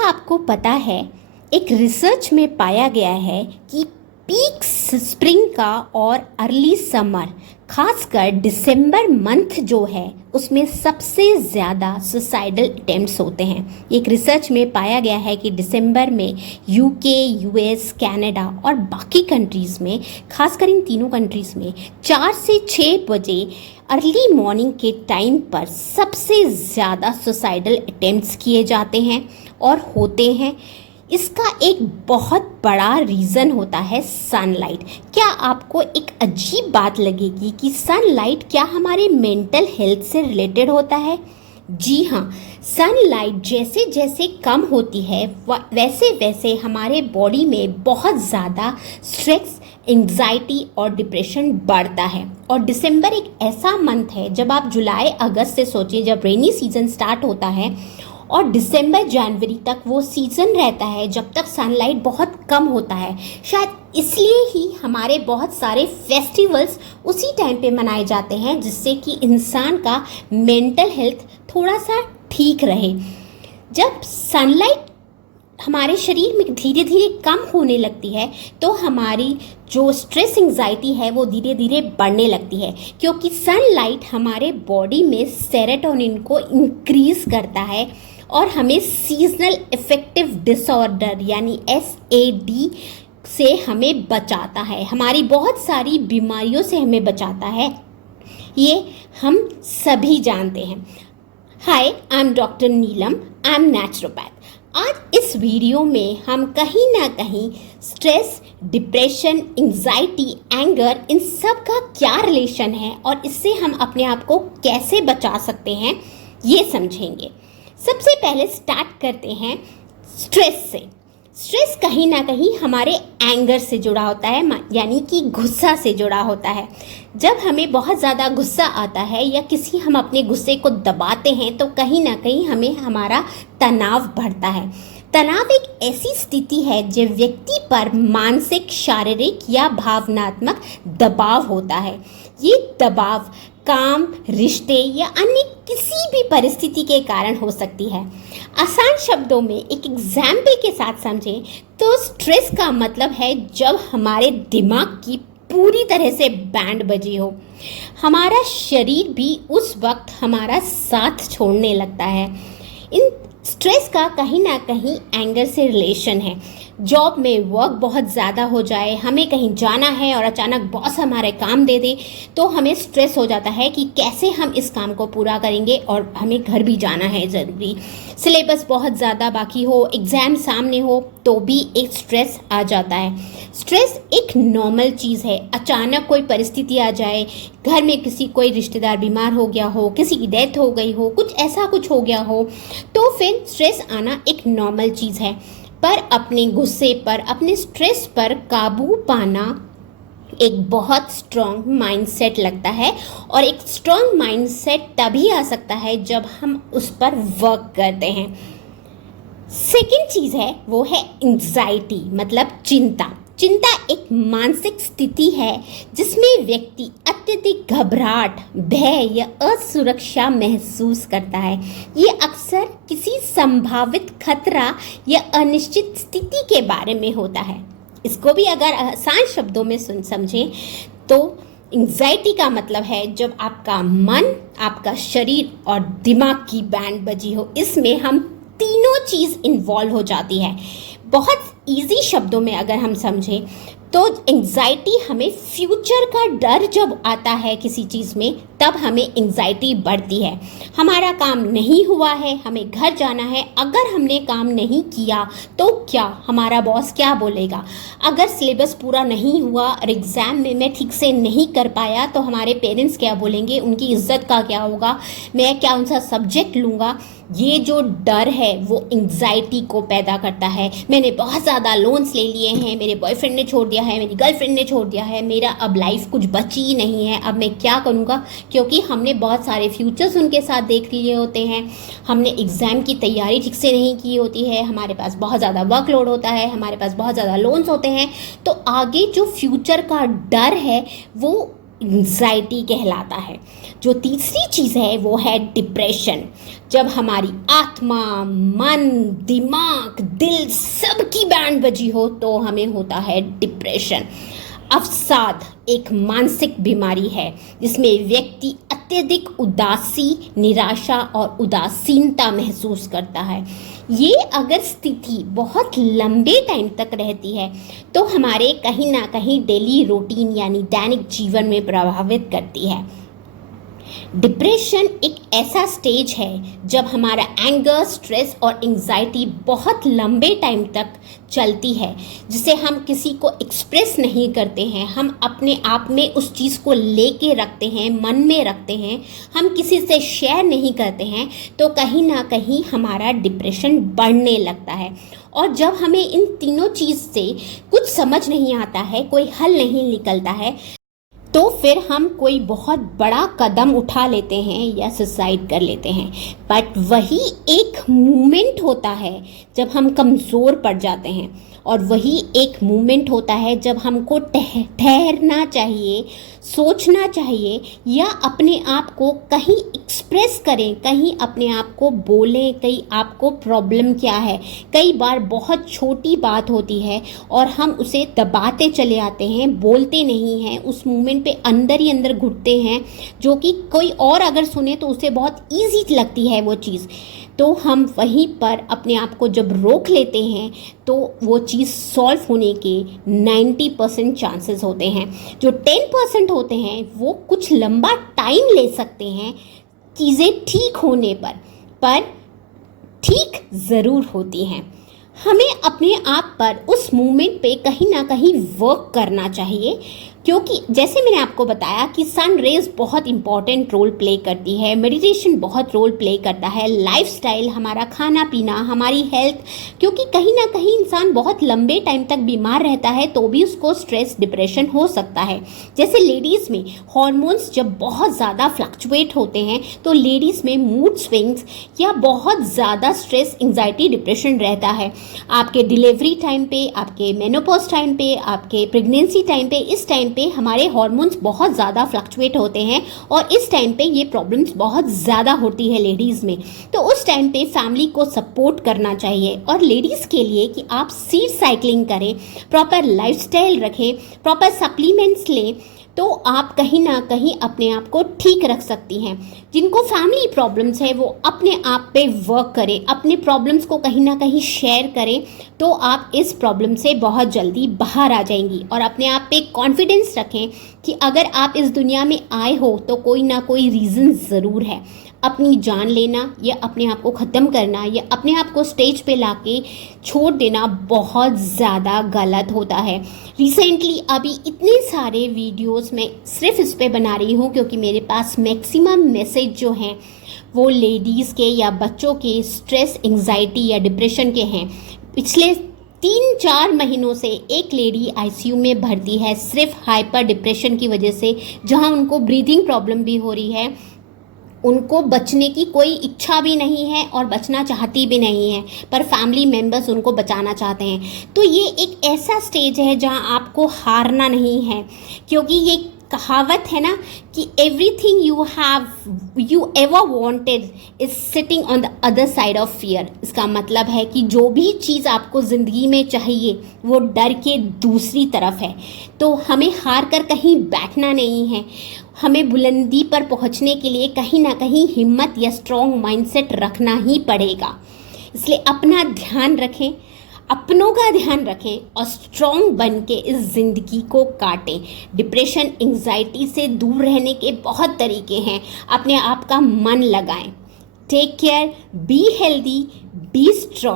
क्या आपको पता है, एक रिसर्च में पाया गया है कि पीक स्प्रिंग का और अर्ली समर, खासकर दिसंबर मंथ जो है उसमें सबसे ज़्यादा सुसाइडल अटेम्प्ट्स होते हैं। एक रिसर्च में पाया गया है कि दिसंबर में यूके, यूएस, कनाडा और बाकी कंट्रीज़ में, खासकर इन तीनों कंट्रीज़ में 4 से 6 बजे अर्ली मॉर्निंग के टाइम पर सबसे ज़्यादा सुसाइडल अटेम्प्ट्स किए जाते हैं और होते हैं। इसका एक बहुत बड़ा रीज़न होता है सनलाइट। क्या आपको एक अजीब बात लगेगी कि सनलाइट क्या हमारे मेंटल हेल्थ से रिलेटेड होता है? जी हाँ, सनलाइट जैसे जैसे कम होती है वैसे वैसे हमारे बॉडी में बहुत ज़्यादा स्ट्रेस, एंग्जाइटी और डिप्रेशन बढ़ता है। और दिसंबर एक ऐसा मंथ है, जब आप जुलाई अगस्त से सोचिए, जब रेनी सीजन स्टार्ट होता है और दिसंबर जनवरी तक वो सीज़न रहता है जब तक सनलाइट बहुत कम होता है। शायद इसलिए ही हमारे बहुत सारे फेस्टिवल्स उसी टाइम पे मनाए जाते हैं, जिससे कि इंसान का मेंटल हेल्थ थोड़ा सा ठीक रहे। जब सनलाइट हमारे शरीर में धीरे धीरे कम होने लगती है तो हमारी जो स्ट्रेस, एंग्जाइटी है वो धीरे धीरे बढ़ने लगती है, क्योंकि सनलाइट हमारे बॉडी में सेरोटोनिन को इंक्रीज़ करता है और हमें सीजनल इफेक्टिव डिसऑर्डर यानी SAD से हमें बचाता है, हमारी बहुत सारी बीमारियों से हमें बचाता है। ये हम सभी जानते हैं। Hi, I am doctor Neelam, I am naturopath. आज इस वीडियो में हम कहीं ना कहीं स्ट्रेस, डिप्रेशन, एंग्जाइटी, एंगर, इन सब का क्या रिलेशन है और इससे हम अपने आप को कैसे बचा सकते हैं ये समझेंगे। सबसे पहले स्टार्ट करते हैं स्ट्रेस से। स्ट्रेस कहीं ना कहीं हमारे एंगर से जुड़ा होता है, यानी कि गुस्सा से जुड़ा होता है। जब हमें बहुत ज़्यादा गुस्सा आता है या हम अपने गुस्से को दबाते हैं तो कहीं ना कहीं हमें हमारा तनाव बढ़ता है। तनाव एक ऐसी स्थिति है जो व्यक्ति पर मानसिक, शारीरिक या भावनात्मक दबाव होता है। ये दबाव काम, रिश्ते या अन्य किसी भी परिस्थिति के कारण हो सकती है। आसान शब्दों में एक एग्जाम्पल के साथ समझें तो स्ट्रेस का मतलब है जब हमारे दिमाग की पूरी तरह से बैंड बजी हो, हमारा शरीर भी उस वक्त हमारा साथ छोड़ने लगता है। इन स्ट्रेस का कहीं ना कहीं एंगर से रिलेशन है। जॉब में वर्क बहुत ज़्यादा हो जाए, हमें कहीं जाना है और अचानक बॉस हमारे काम दे दे तो हमें स्ट्रेस हो जाता है कि कैसे हम इस काम को पूरा करेंगे और हमें घर भी जाना है ज़रूरी। सिलेबस बहुत ज़्यादा बाकी हो, एग्ज़ाम सामने हो तो भी एक स्ट्रेस आ जाता है। स्ट्रेस एक नॉर्मल चीज़ है। अचानक कोई परिस्थिति आ जाए, घर में कोई रिश्तेदार बीमार हो गया हो, किसी की डेथ हो गई हो, कुछ हो गया हो, तो फिर स्ट्रेस आना एक नॉर्मल चीज़ है। पर अपने गुस्से पर, अपने स्ट्रेस पर काबू पाना एक बहुत स्ट्रॉन्ग माइंडसेट लगता है, और एक स्ट्रॉन्ग माइंडसेट तभी आ सकता है जब हम उस पर वर्क करते हैं। सेकेंड चीज़ है वो है एंग्जाइटी, मतलब चिंता। चिंता एक मानसिक स्थिति है जिसमें व्यक्ति अत्यधिक घबराहट, भय या असुरक्षा महसूस करता है। ये अक्सर किसी संभावित खतरा या अनिश्चित स्थिति के बारे में होता है। इसको भी अगर आसान शब्दों में समझें तो एंग्जाइटी का मतलब है जब आपका मन, आपका शरीर और दिमाग की बैंड बजी हो। इसमें हम तीनों चीज़ इन्वॉल्व हो जाती है। बहुत इजी शब्दों में अगर हम समझें तो एंग्जाइटी हमें फ्यूचर का डर जब आता है किसी चीज़ में, तब हमें एंग्जाइटी बढ़ती है। हमारा काम नहीं हुआ है, हमें घर जाना है, अगर हमने काम नहीं किया तो क्या हमारा बॉस क्या बोलेगा? अगर सिलेबस पूरा नहीं हुआ और एग्ज़ाम में मैं ठीक से नहीं कर पाया तो हमारे पेरेंट्स क्या बोलेंगे, उनकी इज्जत का क्या होगा, मैं क्या उनसा सब्जेक्ट लूँगा? ये जो डर है वो एंग्जाइटी को पैदा करता है। मैंने बहुत ज़्यादा लोन्स ले लिए हैं, मेरे बॉयफ्रेंड ने छोड़ दिया है, मेरी गर्लफ्रेंड ने छोड़ दिया है, मेरा अब लाइफ कुछ बची ही नहीं है, अब मैं क्या करूँगा? क्योंकि हमने बहुत सारे फ्यूचर्स उनके साथ देख लिए होते हैं, हमने एग्ज़ाम की तैयारी ठीक से नहीं की होती है, हमारे पास बहुत ज़्यादा वर्कलोड होता है, हमारे पास बहुत ज़्यादा लोन्स होते हैं। तो आगे जो फ्यूचर का डर है वो एंजाइटी कहलाता है। जो तीसरी चीज़ है वो है डिप्रेशन। जब हमारी आत्मा, मन, दिमाग, दिल सबकी बैंड बजी हो तो हमें होता है डिप्रेशन। अवसाद एक मानसिक बीमारी है जिसमें व्यक्ति अत्यधिक उदासी, निराशा और उदासीनता महसूस करता है। ये अगर स्थिति बहुत लंबे टाइम तक रहती है तो हमारे कहीं ना कहीं डेली रूटीन यानी दैनिक जीवन में प्रभावित करती है। डिप्रेशन एक ऐसा स्टेज है जब हमारा एंगर, स्ट्रेस और एंजाइटी बहुत लंबे टाइम तक चलती है, जिसे हम किसी को एक्सप्रेस नहीं करते हैं, हम अपने आप में उस चीज़ को लेके रखते हैं, मन में रखते हैं, हम किसी से शेयर नहीं करते हैं, तो कहीं ना कहीं हमारा डिप्रेशन बढ़ने लगता है। और जब हमें इन तीनों चीज़ से कुछ समझ नहीं आता है, कोई हल नहीं निकलता है, तो फिर हम कोई बहुत बड़ा कदम उठा लेते हैं या सुसाइड कर लेते हैं। बट वही एक मोमेंट होता है जब हम कमज़ोर पड़ जाते हैं, और वही एक मोमेंट होता है जब हमको ठहरना चाहिए, सोचना चाहिए, या अपने आप को कहीं एक्सप्रेस करें, कहीं अपने आप को बोलें, कहीं आपको प्रॉब्लम क्या है। कई बार बहुत छोटी बात होती है और हम उसे दबाते चले आते हैं, बोलते नहीं हैं, उस मोमेंट पे अंदर ही अंदर घुटते हैं, जो कि कोई और अगर सुने तो उसे बहुत ईजी लगती है वो चीज़। तो हम वहीं पर अपने आप को जब रोक लेते हैं तो वो चीज़ सॉल्व होने के 90% चांसेस होते हैं। जो 10% होते हैं वो कुछ लंबा टाइम ले सकते हैं चीज़ें ठीक होने पर ठीक ज़रूर होती हैं। हमें अपने आप पर उस मोमेंट पे कहीं ना कहीं वर्क करना चाहिए, क्योंकि जैसे मैंने आपको बताया कि सन रेज बहुत इंपॉर्टेंट रोल प्ले करती है, मेडिटेशन बहुत रोल प्ले करता है, लाइफस्टाइल, हमारा खाना पीना, हमारी हेल्थ, क्योंकि कहीं ना कहीं इंसान बहुत लंबे टाइम तक बीमार रहता है तो भी उसको स्ट्रेस, डिप्रेशन हो सकता है। जैसे लेडीज़ में हॉर्मोन्स जब बहुत ज़्यादा फ्लक्चुएट होते हैं तो लेडीज़ में मूड स्विंग्स या बहुत ज़्यादा स्ट्रेस, एंजाइटी, डिप्रेशन रहता है। आपके डिलीवरी टाइम पे, आपके मेनोपॉज टाइम पे, आपके प्रेगनेंसी टाइम पे, इस टाइम पे हमारे हार्मोन्स बहुत ज़्यादा फ्लक्चुएट होते हैं और इस टाइम पे ये प्रॉब्लम्स बहुत ज़्यादा होती है लेडीज़ में। तो उस टाइम पे फैमिली को सपोर्ट करना चाहिए, और लेडीज़ के लिए कि आप सीड साइकिलिंग करें, प्रॉपर लाइफस्टाइल रखें, प्रॉपर सप्लीमेंट्स लें, तो आप कहीं ना कहीं अपने आप को ठीक रख सकती हैं। जिनको फैमिली प्रॉब्लम्स है वो अपने आप पे वर्क करें, अपने प्रॉब्लम्स को कहीं ना कहीं शेयर करें, तो आप इस प्रॉब्लम से बहुत जल्दी बाहर आ जाएंगी। और अपने आप पे कॉन्फिडेंस रखें कि अगर आप इस दुनिया में आए हो तो कोई ना कोई रीज़न ज़रूर है। अपनी जान लेना या अपने आप को ख़त्म करना या अपने आप को स्टेज पे लाके छोड़ देना बहुत ज़्यादा गलत होता है। रिसेंटली अभी इतने सारे वीडियोस मैं सिर्फ इस पे बना रही हूँ क्योंकि मेरे पास मैक्सिमम मैसेज जो हैं वो लेडीज़ के या बच्चों के स्ट्रेस, एंजाइटी या डिप्रेशन के हैं। पिछले 3-4 महीनों से एक लेडी आईसीयू में भर्ती है सिर्फ हाइपर डिप्रेशन की वजह से, जहां उनको ब्रीदिंग प्रॉब्लम भी हो रही है। उनको बचने की कोई इच्छा भी नहीं है और बचना चाहती भी नहीं है, पर फैमिली मेम्बर्स उनको बचाना चाहते हैं। तो ये एक ऐसा स्टेज है जहां आपको हारना नहीं है, क्योंकि ये कहावत है ना कि everything you ever wanted is sitting on the other side of fear. इसका मतलब है कि जो भी चीज़ आपको ज़िंदगी में चाहिए वो डर के दूसरी तरफ है। तो हमें हार कर कहीं बैठना नहीं है, हमें बुलंदी पर पहुंचने के लिए कहीं ना कहीं हिम्मत या स्ट्रॉन्ग माइंडसेट रखना ही पड़ेगा। इसलिए अपना ध्यान रखें, अपनों का ध्यान रखें और स्ट्रॉन्ग बन के इस ज़िंदगी को काटें। डिप्रेशन, एंजाइटी से दूर रहने के बहुत तरीके हैं। अपने आप का मन लगाएं। Take care, be healthy, be strong.